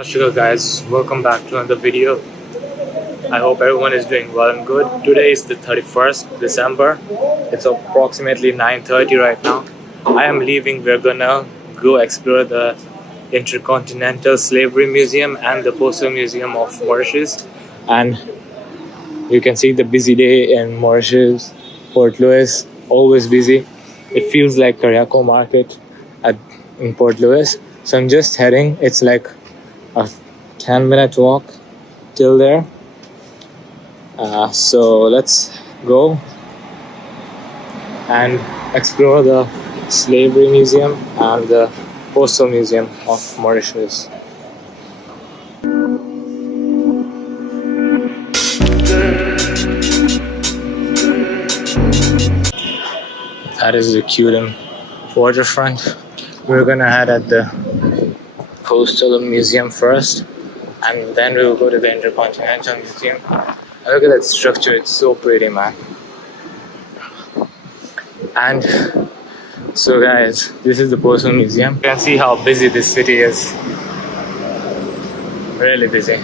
Hello guys, welcome back to another video. I hope everyone is doing well and good. Today is the 31st December. It's approximately 9:30 right now. I am leaving. We're gonna go explore the Intercontinental Slavery Museum and the Postal Museum of Mauritius. And you can see the busy day in Mauritius, Port Louis, always busy. It feels like Kariako Market in Port Louis. So I'm just heading. It's like a 10-minute walk till there. So let's go and explore the Slavery Museum and the Postal Museum of Mauritius. That is the Cuban waterfront. We're gonna head at the Postal Museum first, and then we will go to the Intercontinental Museum. And look at that structure, it's so pretty, man. And so guys, this is the Postal Museum. You can see how busy this city is. Really busy.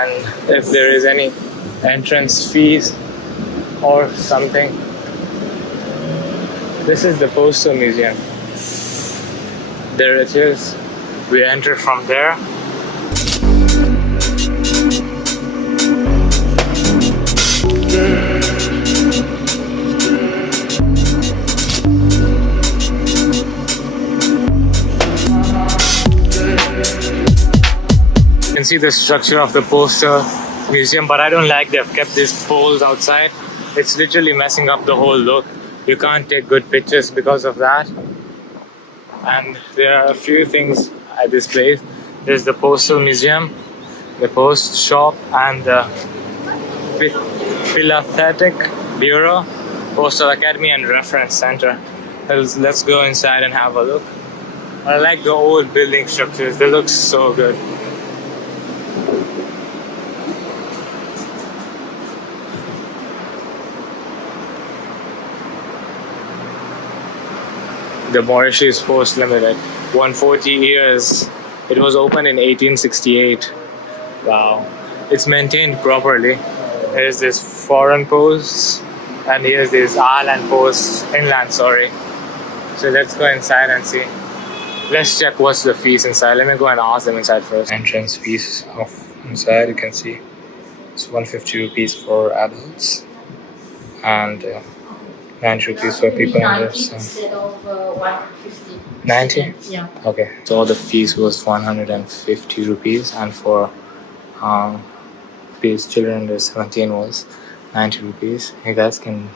And if there is any entrance fees or something, this is the Postal Museum. There it is. We enter from there. You can see the structure of the Postal Museum, but I don't like they've kept these poles outside. It's literally messing up the whole look. You can't take good pictures because of that. And there are a few things at this place. There's the Postal Museum, the Post Shop, and the Philatelic Bureau, Postal Academy, and Reference Center. Let's go inside and have a look. I like the old building structures. They look so good. The Mauritius Post Limited, 140 years. It was opened in 1868. Wow. It's maintained properly. There's this foreign posts, and here's this island posts, inland, sorry. So let's go inside and see. Let's check what's the fees inside. Let me go and ask them inside first. Entrance fees of inside, you can see it's 150 rupees for adults and 90 rupees for people under. Instead of 150. 90? Yeah. Okay. So all the fees was 150 rupees, and for children under 17 was 90 rupees. You guys can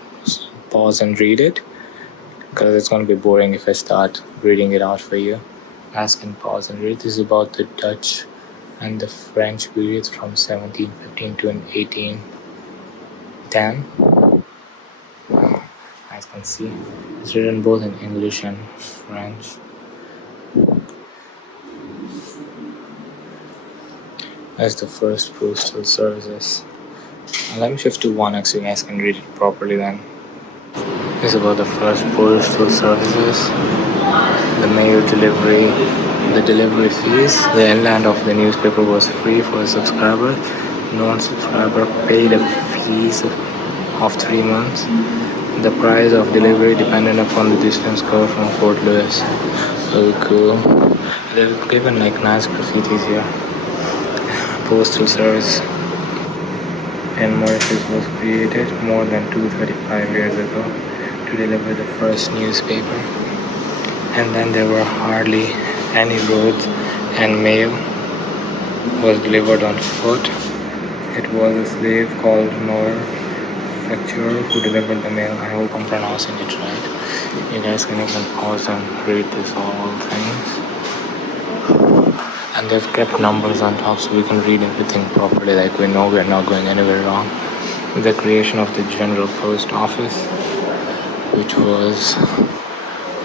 pause and read it, because it's going to be boring if I start reading it out for you. You guys can pause and read. This is about the Dutch and the French periods from 1715 to 1810. As you can see, it's written both in English and French. That's the first postal services. Let me shift to 1x so you guys can read it properly then. This is about the first postal services, the mail delivery, the delivery fees. The inland of the newspaper was free for a subscriber. Non-subscriber paid a fees of 3 months. The price of delivery depended upon the distance covered from Port Louis. Very cool. They've given like nice graffitis here. Postal service in Mauritius was created more than 235 years ago to deliver the first newspaper. And then there were hardly any roads, and mail was delivered on foot. It was a slave called manufacturer who delivered the mail. I hope I'm pronouncing it right. You guys can even pause and read this all things. And they've kept numbers on top so we can read everything properly, like we know we're not going anywhere wrong. The creation of the General Post Office, which was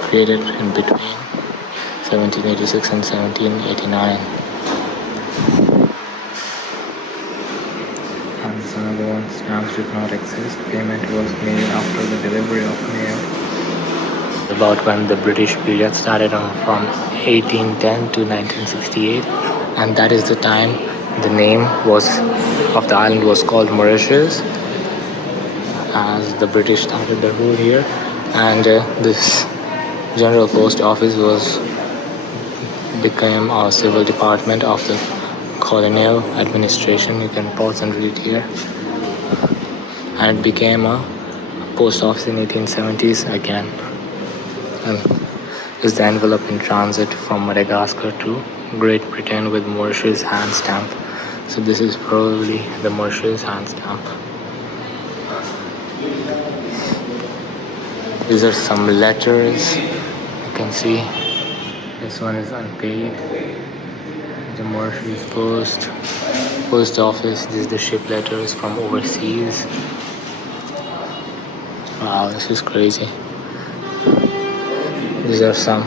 created in between 1786 and 1789. And this another one. Stamps did not exist. Payment was made after the delivery of mail. about when the British period started from 1810 to 1968, and that is the time the name was of the island was called Mauritius, as the British started their rule here, and this general post office became a civil department of the colonial administration. You can pause and read here, and it became a post office in 1870s again. And is the envelope in transit from Madagascar to Great Britain with Mauritius hand stamp. So this is probably the Mauritius hand stamp. These are some letters. You can see this one is unpaid. The Mauritius post office. This is the ship letters from overseas. Wow, this is crazy. These are some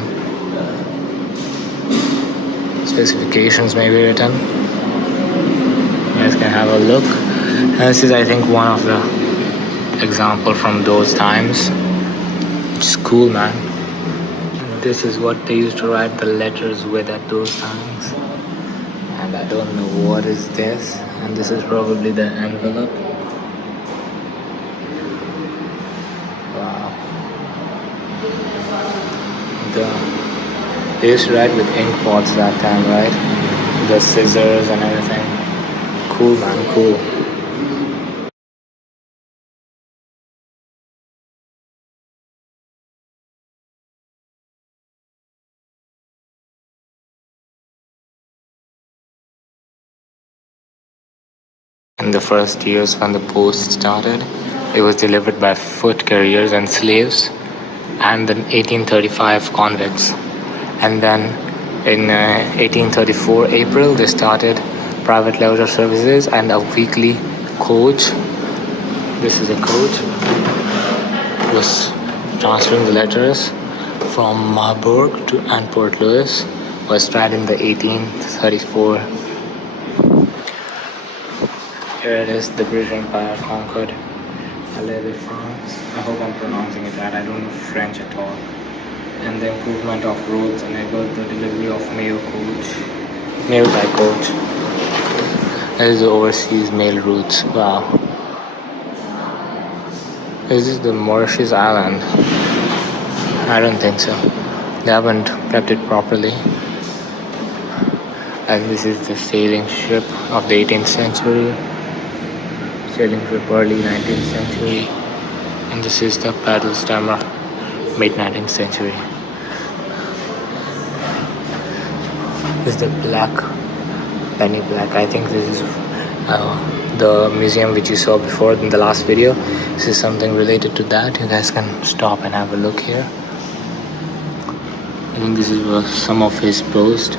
specifications maybe written. You guys can have a look. And this is, I think, one of the example from those times. Which is cool, man. This is what they used to write the letters with at those times. And I don't know what is this. And this is probably the envelope. They used to write with ink pots that time, right? The scissors and everything. Cool, man, cool. In the first years when the post started, it was delivered by foot carriers and slaves, and then 1835 convicts. And then in 1834 April, they started private letter services and a weekly coach. This is a coach. Was transferring the letters from Marburg to and Port Louis. Was tried in the 1834. Here it is, the British Empire conquered Aleve, France. I hope I'm pronouncing it right. I don't know French at all. And the improvement of roads enabled the delivery of mail by coach. That is the overseas mail routes. Wow. Is this the Mauritius Island? I don't think so. They haven't kept it properly. And this is the sailing ship of the 18th century. Sailing ship early 19th century. And this is the paddle steamer, mid 19th century. This is the penny black. I think this is the museum which you saw before in the last video. This is something related to that. You guys can stop and have a look here. I think this is some of his post.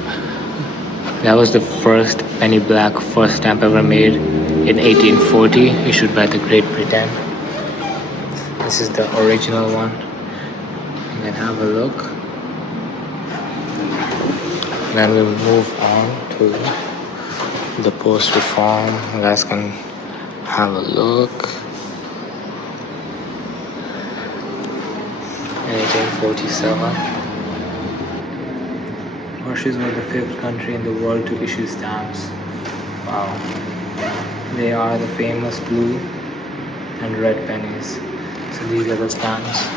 That was the first penny black first stamp ever made in 1840, issued by the Great Britain. This is the original one. You can have a look. Then we'll move on to the post reform. You guys can have a look. 1847. Mauritius was the 5th country in the world to issue stamps. Wow. They are the famous blue and red pennies. So these are the stamps.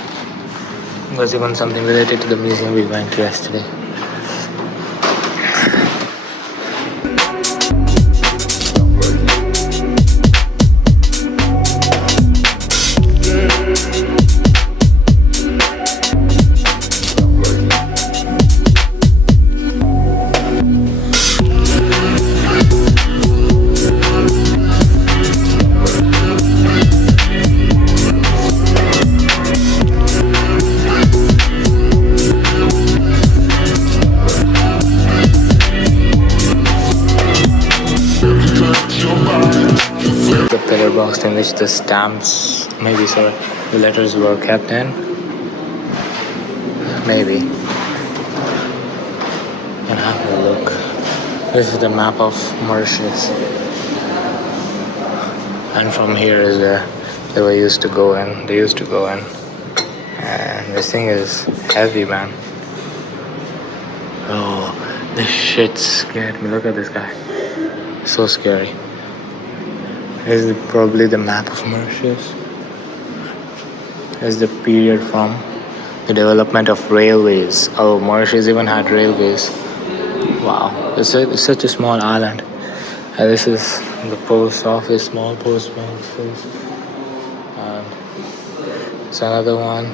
It was even something related to the museum we went to yesterday. Box in which the stamps, the letters were kept in. Maybe. And have a look. This is the map of Mauritius. And from here is where they used to go in. And this thing is heavy, man. Oh, this shit scared me. Look at this guy. So scary. This is probably the map of Mauritius. This is the period from the development of railways. Oh, Mauritius even had railways. Wow, it's such a small island. And this is the post office, small post office. And it's another one.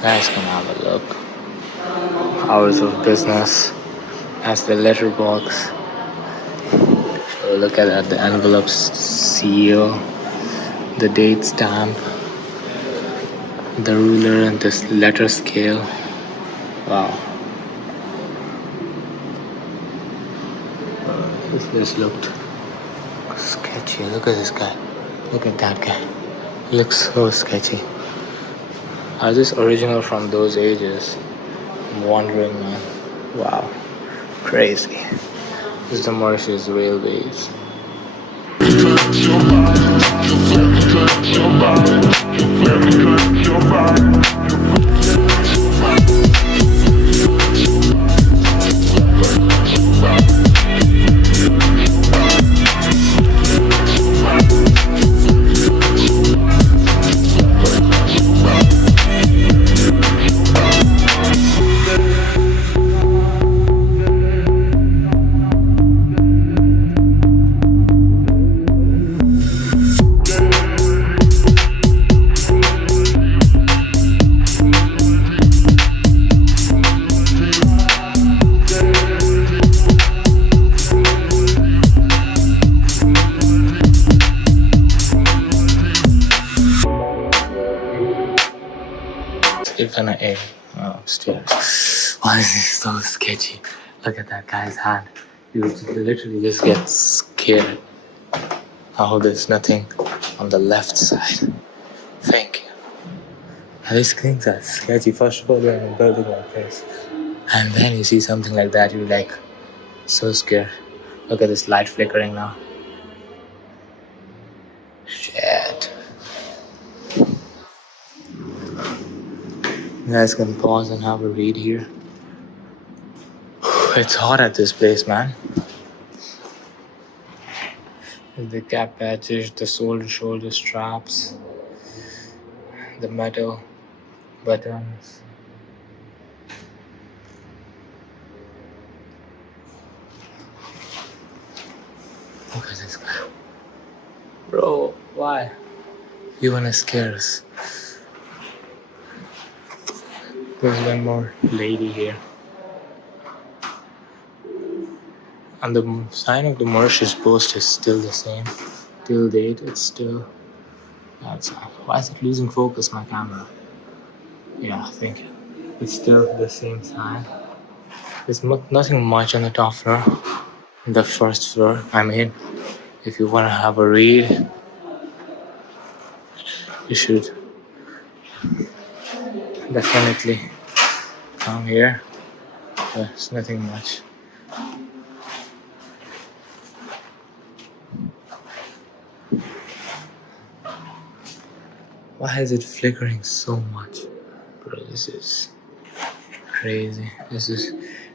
Guys can have a look. Hours of business. That's the letterbox. So look at that, the envelopes, seal, the date stamp, the ruler, and this letter scale. Wow. This looked sketchy. Look at this guy. Look at that guy. He looks so sketchy. Are this original from those ages? I'm wondering, man. Wow. Crazy. This is the Mauritius Railways. Even a upstairs. Why is this so sketchy? Look at that guy's hand. You would literally just get scared. I hope there's nothing on the left side. Thank you. And these things are sketchy. First of all, you're in a building like this, and then you see something like that, you're like so scared. Look at this light flickering now. Shit. You guys can pause and have a read here. It's hot at this place, man. The cap patches, the shoulder straps, the metal buttons. Look at this guy. Bro, why? You wanna scare us? There's one more lady here. And the sign of the Mauritius post is still the same. Till date, it's still outside. Why is it losing focus, my camera? Yeah, thank you. It's still the same sign. There's nothing much on the top floor. The first floor, I mean, if you want to have a read, you should definitely come here. There's nothing much. Why is it flickering so much? Bro, this is crazy. This is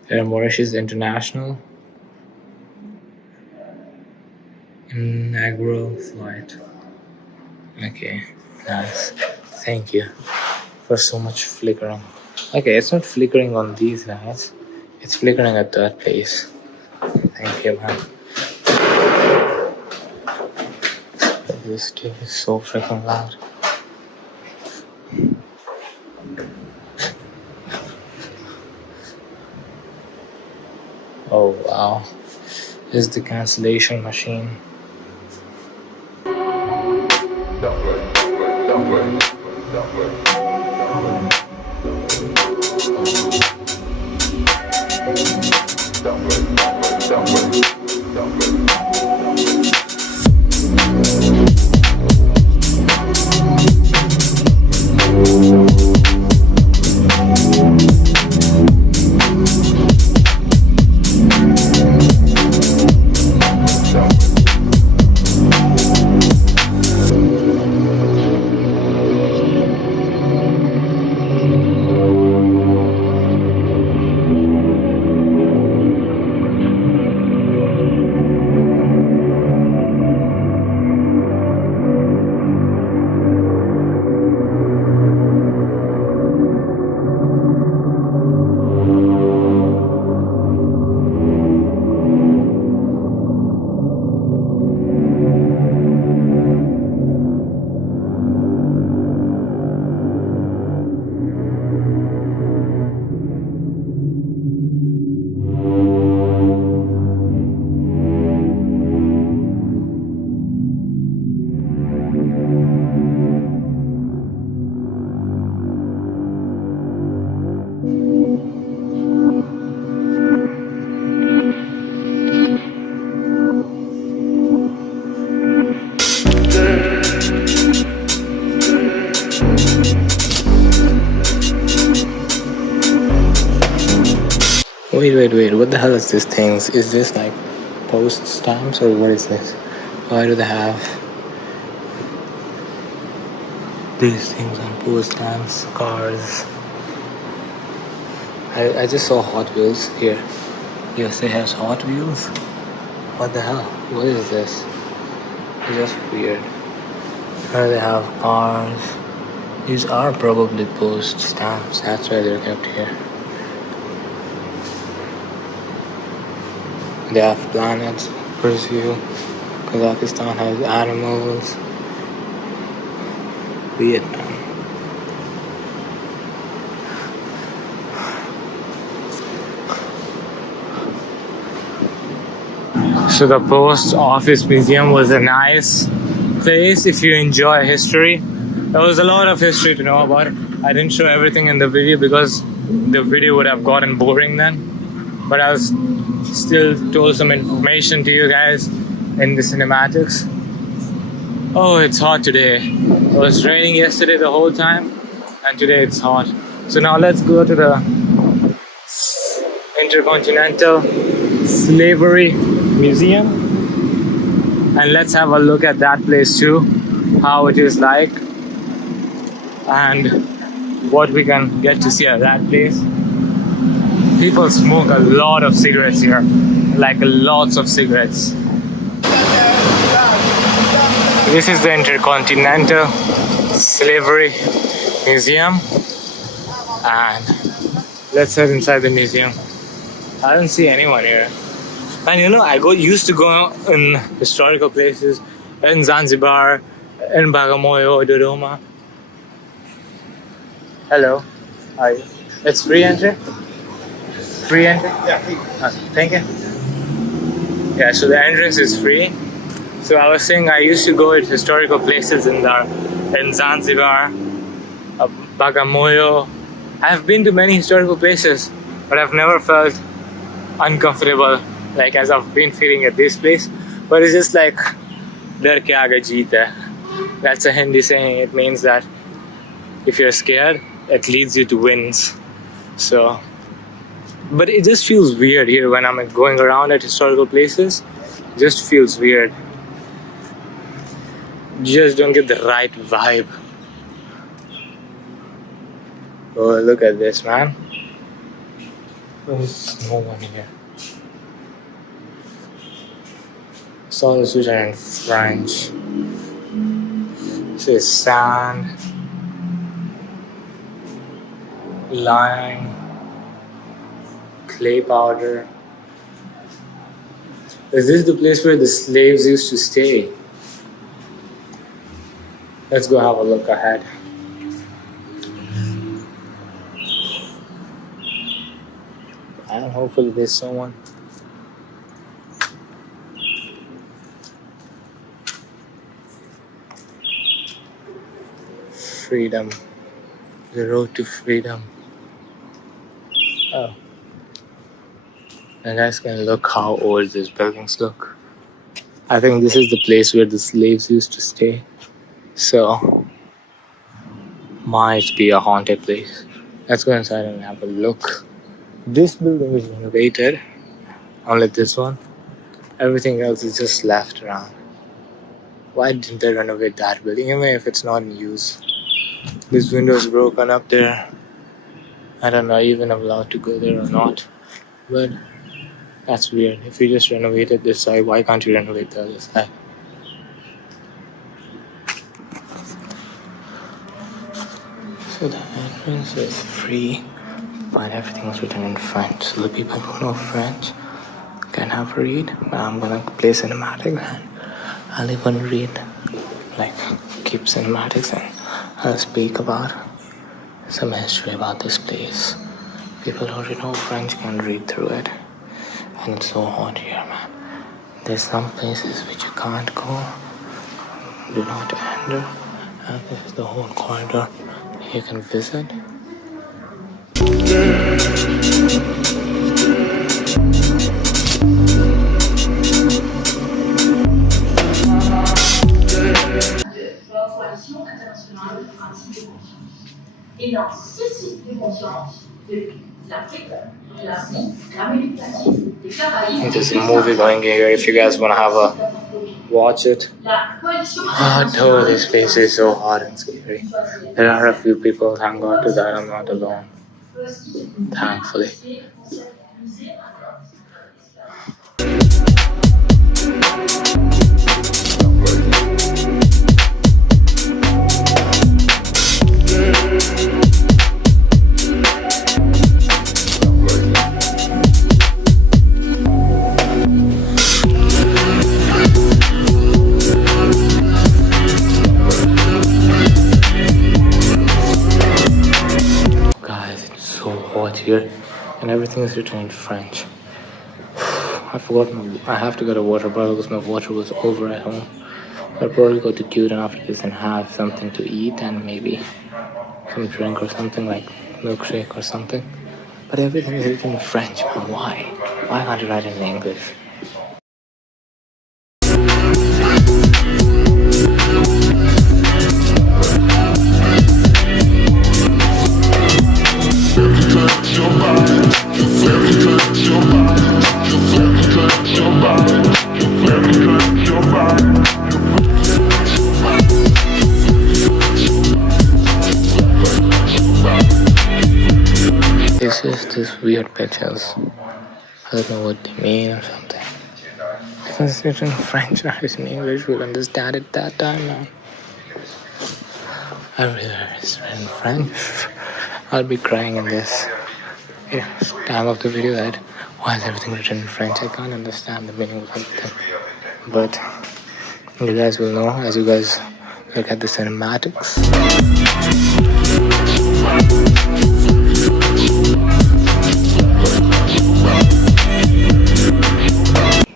Mauritius International inaugural flight. Okay, nice. Thank you for so much flickering. Okay, it's not flickering on these guys. It's flickering at that place. Thank you, man. This tape is so freaking loud. Oh wow. This is the cancellation machine. Wait. What the hell is this thing? Is this like post stamps or what is this? Why do they have these things on post stamps, cars? I just saw Hot Wheels here. USA has Hot Wheels? What the hell? What is this? It's just weird. Here they have cars. These are probably post stamps. That's why they're kept here. They have planets, Brazil. Kazakhstan has animals. Vietnam. So the post office museum was a nice place if you enjoy history. There was a lot of history to know about. I didn't show everything in the video because the video would have gotten boring then. But I was still told some information to you guys in the cinematics. Oh, it's hot today. It was raining yesterday the whole time, and today it's hot. So now let's go to the Intercontinental Slavery Museum, and let's have a look at that place too, how it is like, and what we can get to see at that place. People smoke a lot of cigarettes here, like lots of cigarettes. This is the Intercontinental Slavery Museum, and let's head inside the museum. I don't see anyone here. And you know, I used to go in historical places in Zanzibar, in Bagamoyo, Dodoma. Hello, how are you? It's free entry? Free entry? Yeah, free. Thank you. Yeah, so the entrance is free. So I was saying I used to go to historical places in Zanzibar, Bagamoyo. I've been to many historical places, but I've never felt uncomfortable like as I've been feeling at this place. But it's just like dar ke aaga jeet hai. That's a Hindi saying. It means that if you're scared, it leads you to wins. So, but it just feels weird here when I'm going around at historical places. It just feels weird. You just don't get the right vibe. Oh, look at this, man. There's no one here. All the switches are in French. This is sand, lime, clay powder. Is this the place where the slaves used to stay? Let's go have a look ahead. And hopefully there's someone. Freedom. The road to freedom. Oh. You guys can look how old these buildings look. I think this is the place where the slaves used to stay. So, might be a haunted place. Let's go inside and have a look. This building is renovated. Only this one. Everything else is just left around. Why didn't they renovate that building, even if it's not in use? This window is broken up there. I don't know even I'm allowed to go there or not. But that's weird. If you just renovated this side, why can't you renovate the other side? So the entrance is free, but everything is written in French. So the people who know French can have a read. But I'm gonna play cinematic and I'll even read, like keep cinematics, and I'll speak about some history about this place. People who already know French can read through it. And it's so hot here, man. There's some places which you can't go. Do not enter. And this is the whole corridor you can visit. Et dans ce cycle de conscience, depuis There's a movie going here if you guys want to have a watch it. Oh, this place is so hot and scary. There are a few people, thank God to that I'm not alone. Thankfully. Here and everything is written in French. I forgot I have to get a water bottle because my water was over at home. I'll probably go to Cute and after this and have something to eat and maybe some drink or something like milkshake or something. But everything is written in French. Why? Why can't you write it in English? This is this weird pictures. I don't know what they mean or something. Because it's written in French and it's in English, we'll understand it that time now. I really it's written in French. I'll be crying in this time of the video that why is everything written in French? I can't understand the meaning of everything. But you guys will know as you guys look at the cinematics.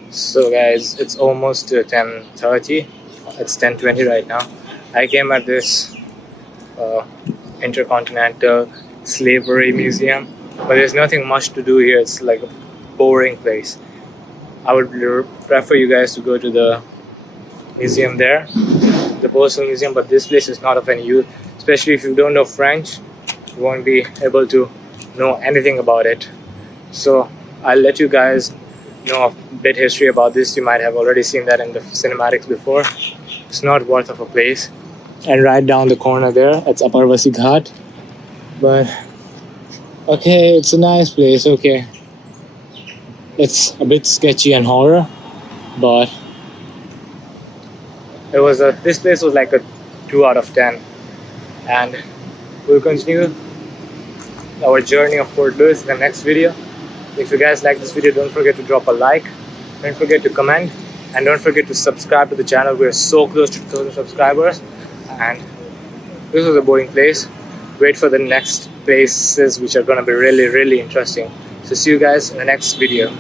So guys, it's almost 10:30. It's 10:20 right now. I came at this Intercontinental Slavery Museum, but there's nothing much to do here. It's like a boring place. I would prefer you guys to go to the museum there, the Postal Museum, but this place is not of any use, especially if you don't know French. You won't be able to know anything about it. So I'll let you guys know a bit history about this. You might have already seen that in the cinematics before. It's not worth of a place. And right down the corner there, it's Aparvasi Ghat. But okay, it's a nice place. Okay, it's a bit sketchy and horror, but this place was like a 2 out of 10. And we'll continue our journey of Port Louis in the next video. If you guys like this video, don't forget to drop a like, don't forget to comment, and don't forget to subscribe to the channel. We're so close to 2,000 subscribers, and this was a boring place. Wait for the next places which are going to be really, really interesting. So see you guys in the next video.